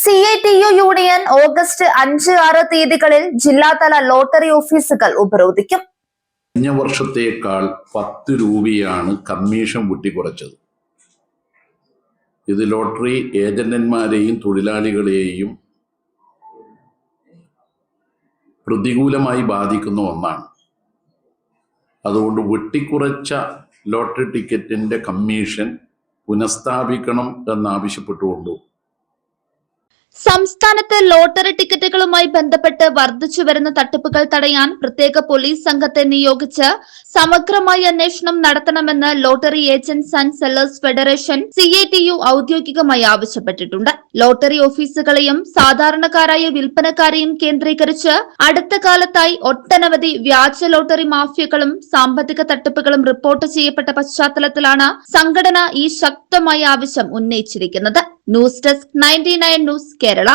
CITU union August 5-6 തീയതികളിൽ ജില്ലാതല lottery ഓഫീസുകൾ ഉപരോധിക്കും. കഴിഞ്ഞ വർഷത്തേക്കാൾ 10 രൂപയാണ് കമ്മീഷൻ വെട്ടിക്കുറച്ചത്. ഇത് ലോട്ടറി ഏജന്റന്മാരെയും തൊഴിലാളികളെയും പ്രതികൂലമായി ബാധിക്കുന്ന ഒന്നാണ്. അതുകൊണ്ട് വെട്ടിക്കുറച്ച ലോട്ടറി ടിക്കറ്റിന്റെ കമ്മീഷൻ പുനഃസ്ഥാപിക്കണം എന്നാവശ്യപ്പെട്ടുകൊണ്ടു സംസ്ഥാനത്ത് ലോട്ടറി ടിക്കറ്റുകളുമായി ബന്ധപ്പെട്ട് വർദ്ധിച്ചുവരുന്ന തട്ടിപ്പുകൾ തടയാൻ പ്രത്യേക പോലീസ് സംഘത്തെ നിയോഗിച്ച് സമഗ്രമായ അന്വേഷണം നടത്തണമെന്ന് lottery agents and sellers federation CITU ഔദ്യോഗികമായി ആവശ്യപ്പെട്ടിട്ടുണ്ട്. ലോട്ടറി ഓഫീസുകളെയും സാധാരണക്കാരായ വിൽപ്പനക്കാരെയും കേന്ദ്രീകരിച്ച് അടുത്ത കാലത്തായി ഒട്ടനവധി വ്യാജ ലോട്ടറി മാഫിയകളും സാമ്പത്തിക തട്ടിപ്പുകളും റിപ്പോർട്ട് ചെയ്യപ്പെട്ട പശ്ചാത്തലത്തിലാണ് സംഘടന ഈ ശക്തമായ ആവശ്യം ഉന്നയിച്ചിരിക്കുന്നത്. News desk 99 news Kerala.